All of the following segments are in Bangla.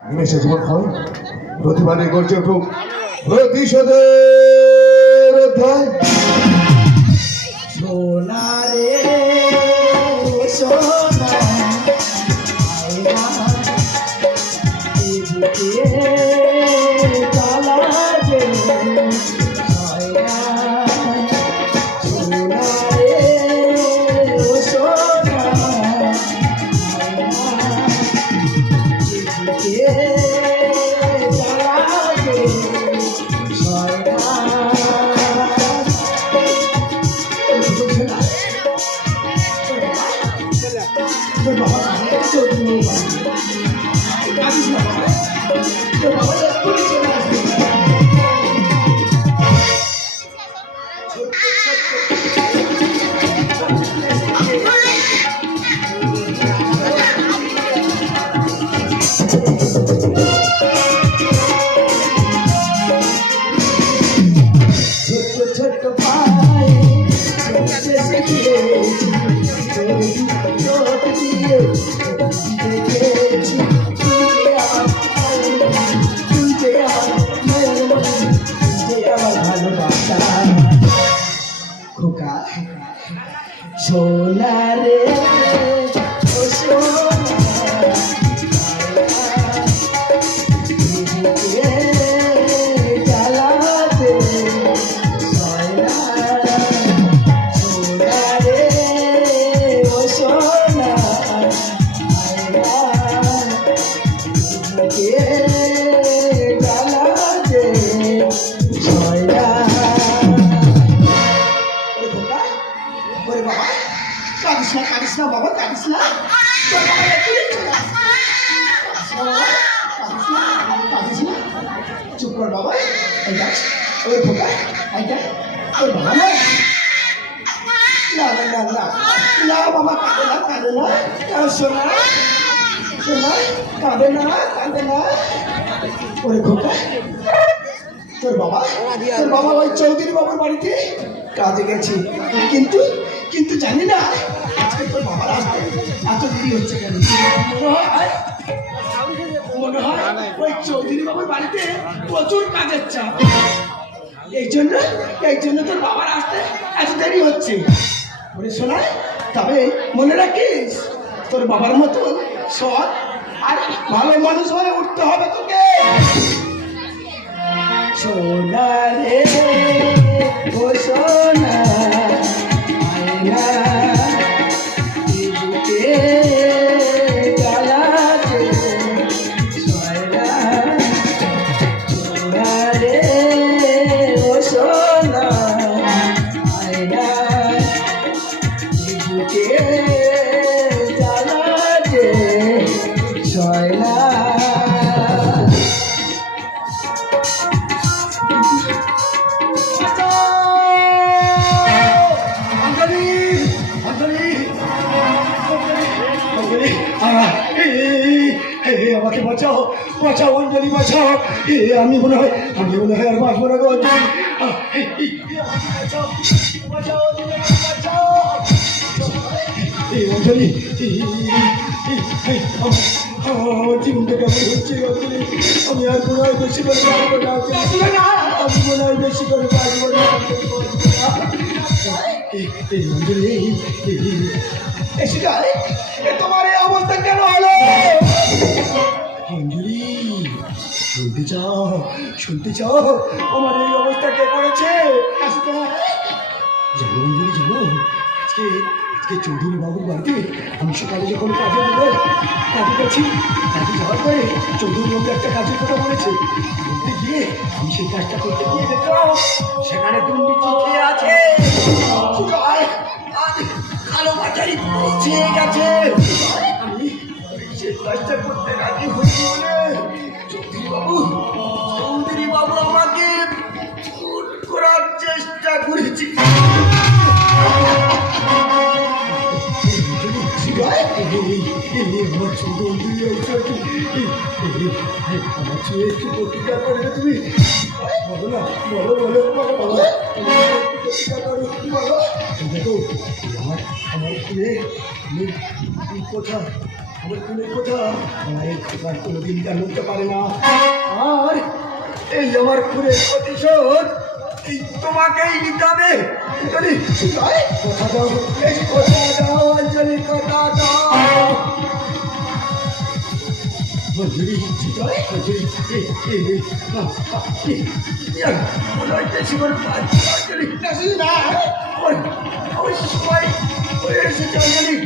নিমেষে জীবন হয় প্রতিবাদে গর্জে উঠুক প্রতিশোধের অধ্যায়। সোনা রে সোনা সোনা রে কাঁদিস না বাবা, কাঁদিস না। চুপ কর বাবা। ওই খোকা ওই বাবা না না না না না না বাবা, কাঁদে না শোনা শোনা, কাঁদে না ওরে খোকা। তোর বাবা ওই চৌধুরী বাবুর বাড়িতে কাজে গেছি, কিন্তু জানি না আজকে তোর বাবার আসতে এত দেরি হচ্ছে কেন। মনে হয় ওই চৌধুরী বাবুর বাড়িতে প্রচুর কাজের চাপ, এই জন্য তোর বাবার আসতে এত দেরি হচ্ছে। ওরে শোনা, তবে মনে রাখিস তোর বাবার মতন সৎ আর ভালো মানুষ হয়ে উঠতে হবে তোকে। সোনা রে ও সোনা আয়না বুকে জ্বালাতে সোনা, সোনা রে ও সোনা আয়না বুকে জ্বালাতে সোনা। আমাকে বাঁচাও অঞ্জলি, বাঁচাও। আমি মনে হয় আর বাঁচবো না গো অঞ্জলি। অঞ্জলি, আমার জীবনটা কেমন হচ্ছে অঞ্জলি, আমি আর মনে হয় বেশি করে পারবো না, আমি মনে হয় বেশি করে পারবো না অঞ্জলি। তোমার এই অবস্থা কেন হলো অঞ্জলি? শুনতে চাও আমার এই অবস্থা কে করেছে? জানো অঞ্জলি, জানো আজকে চৌধুরী বাবুর বাড়িতে আমি সকালে যখন কাজে গেছি, কাজে যাওয়ার পরে চৌধুরী বাবু একটা কাজের কথা বলেছে, বলতে গিয়ে আমি সেই কাজটা করতে গিয়ে দেখলাম সেখানে দুর্নীতি কে আছে, কালো বাজারি চেয়ে গেছে। আমি সে কাজটা করতে রাজি হয়েছি বলে চৌধুরী বাবু আমাকে খুন করার চেষ্টা করেছি। আমার চেয়ে একটু প্রতিজ্ঞা করে তুমি বলো না, বলো প্রতিজ্ঞা করো, বলো। দেখো আমার কোথায় আমার কোনো কথা আমার এই খোকার কোনোদিন জ্ঞান হতে পারে না। আর এই আমার খুনের প্রতিশোধ এই তোমাকেই নিতে হবে। অঞ্জলি কথা দাও, এই কথা দাও অঞ্জলি, কথা দাও অঞ্জলি। অঞ্জলি বেশি করে অঞ্জলি না ওই সবাই এসেছে অঞ্জলি।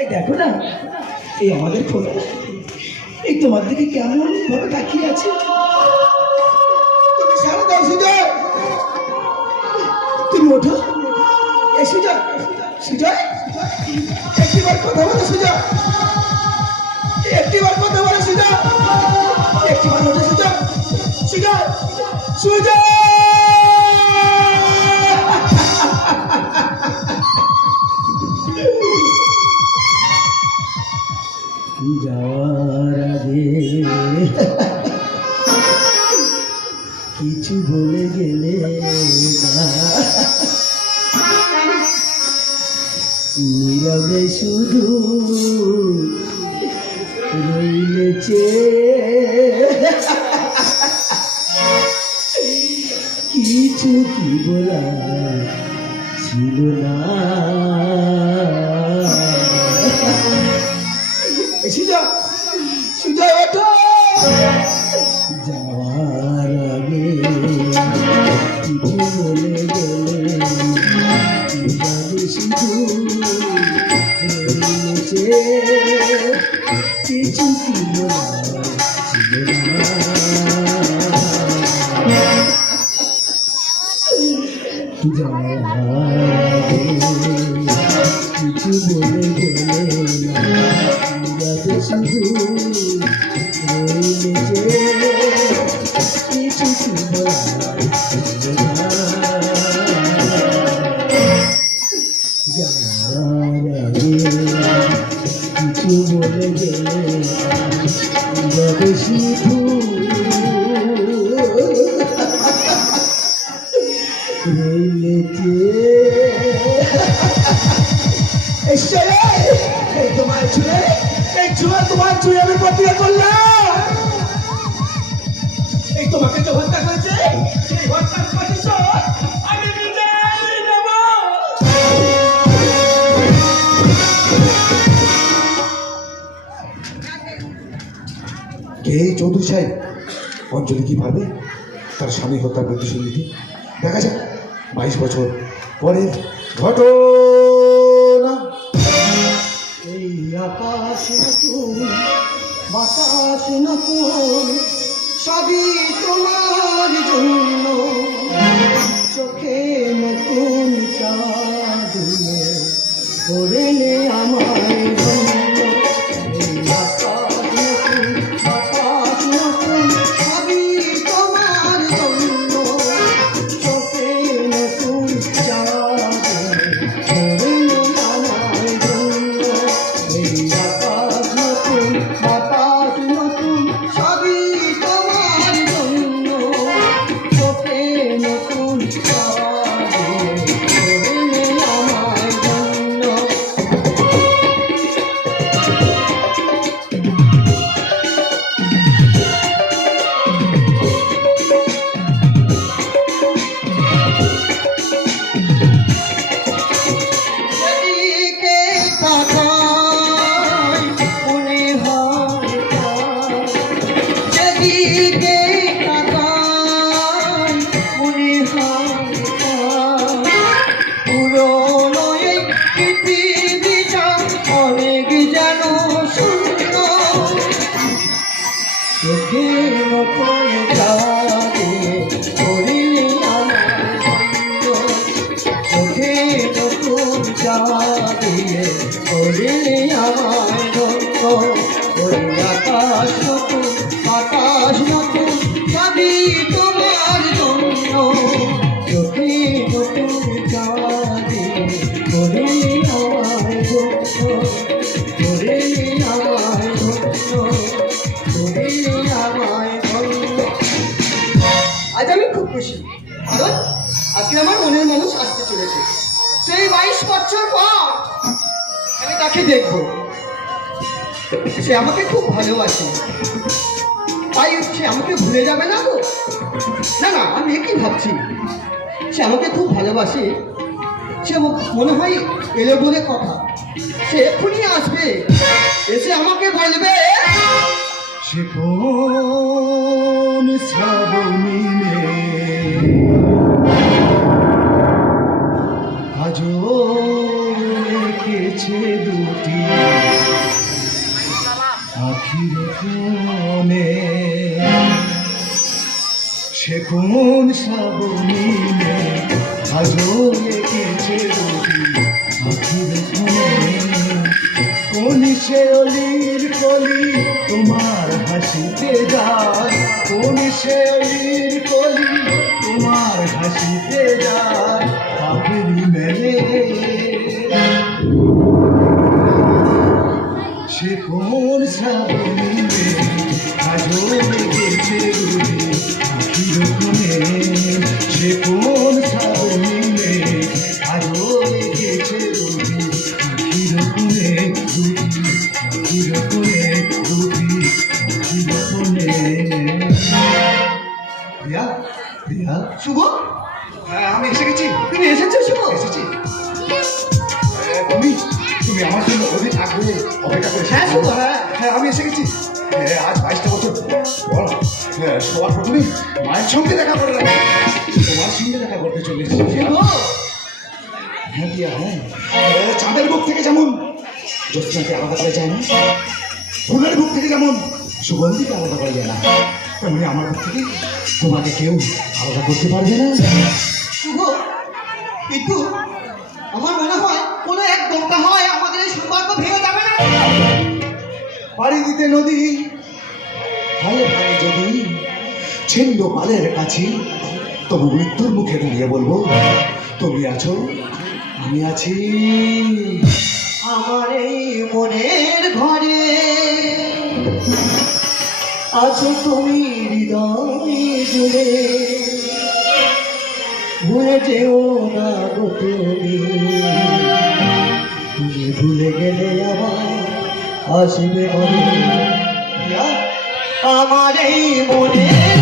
এই দেখো না, এই আমাদের খোলা এই তোমার দিকে কেমন ভাবে তাকিয়ে আছে। তুমি সারা দাও সুজয়, তুমি ওঠো। এই সুজয়, সুজয় একটিবার কথা বলো সুজয়, একটিবার কথা বলো সুজয়, একটিবার ওঠো সুজয়, সুজয়, সুজয়। যাওয়ার আগে কিছু বলে গেলে না, নীরবে শুধু রইলেছে কিছু কি বলা ছিল না। সুজয়, সুজয় ওঠো। যাওয়ার আগে কিছু বলে গেলে শুধু রয়েছে কিছু কি বলা ছিল না। যাওয়ার আগে কিছু বলে গেলে শুধু রয়েছে কিছু কি বলা ছিল না। যাওয়ার আগে কিছু বলে গেলে যাবে শুধু রয়েছে। এই তোমার ছুঁয়ে, এই ছুঁয়ে তোমার ছুঁয়ে আমি প্রতিজ্ঞা করলাম, এই তোমাকে যে হত্যা করেছে সেই হত্যার প্রতিশোধ আমি নিজেই নেব। কে চৌধুরী সাহেব? অঞ্জলি কি পারবে তার স্বামী হত্যার প্রতিশোধ নিতে? দেখা যাক 22 বছর পরের ঘটনা। এই আকাশ নতুন, বাতাস নতুন, সবই তোমার জন্য, চোখে নতুন চাঁদ করলে আমায় ধন্য। এই আকাশ নতুন, বাতাস নতুন, সবই তোমার জন্য, চোখে নতুন চাঁদ করলে আমায় ধন্য। এই আকাশ নতুন, বাতাস নতুন, সবই তোমার জন্য, চোখে নতুন চাঁদ করলে আমায় ধন্য। যেদিকে তাকাই মনে হয় তার, যেদিকে তাকাই মনে হয় তার, পুরনো এই পৃথিবীটা অনেক যেন শূন্য, চোখে নতুন জাগে করিলে আমায় ধন্য, চোখে নতুন জাগে করিলে আমায় ধন্য। ওই আকাশ নতুন, বাতাস নতুন, সবই তোমার জন্য, চোখে নতুন জাগে করিলে আমায় ধন্য, করিলে আমায় ধন্য। খুশি, কারণ আজকে আমার মনের মানুষ আসতে চলেছে। সেই 22 বছর পর আমি তাকে দেখবো। সে আমাকে খুব ভালোবাসে, তাই সে আমাকে ভুলে যাবে না তো? না না, আমি কি ভাবছি, সে আমাকে খুব ভালোবাসে। সে মনে হয় এলে বলে কথা, সে এক্ষুনি আসবে, এসে আমাকে বলবে সে কোন শ্রাবণী আজও রেখেছে দুটি আখির কোণে। সে কোন শ্রাবণী আজও রেখেছে দুটি আখির কোণে। কোন সে অলির কলি তোমার হাসিতে যায়, কোন সে অলির কলি তোমার হাসিতে যায়, পাখিরি মেলে। সে কোন শ্রাবণী আজও লেগেছে রুটি আখির কোণে। সে কোন শ্রাবণী আজও লেগেছে রুটি আখির কোণে, রুটি আখির কোণে, রুটি আখির কোণে। প্রিয়া, প্রিয়া। শুভ, হ্যাঁ, আমি এসে গেছি। তুমি এসেছো শুভ? এসেছি। তুমি তুমি আমার জন্য অধিক আগ্রহে অপেক্ষা করে। হ্যাঁ শুভ, হ্যাঁ হ্যাঁ, আমি এসে গেছি। হ্যাঁ, আজ 22টা বছর বল। হ্যাঁ, সবার প্রথমে মায়ের সঙ্গে দেখা করে রাখি, তোমার সঙ্গে দেখা করতে চলেছি। শুভ, হ্যাঁ প্রিয়া, হ্যাঁ। চাঁদের বুক থেকে যেমন জ্যোৎস্নাকে আলাদা করা যায় না, ফুলের বুক থেকে যেমন সুগন্ধিকে আলাদা করা যায় না, তেমনি আমার বুক থেকে তোমাকে কেউ আলাদা করতে পারবে না। শুভ, কিন্তু আমার মনে হয় কোনো এক দরকার হয় আমাদের এই সম্পর্ক ভেঙে যাবে না। পাড়ি দিতে নদী ভালে ভালে যদি ছিন্ন পালের কাছে, তবু মৃত্যুর মুখে দাঁড়িয়ে বলবো, তুমি আছো, আমি আছি। আমার এই মনের ঘরে আছো তুমি হৃদয় জুড়ে, ভুলে যেও না গো তুমি, তুমি ভুলে গেলে আমার আসবে মনে। আমার এই মনের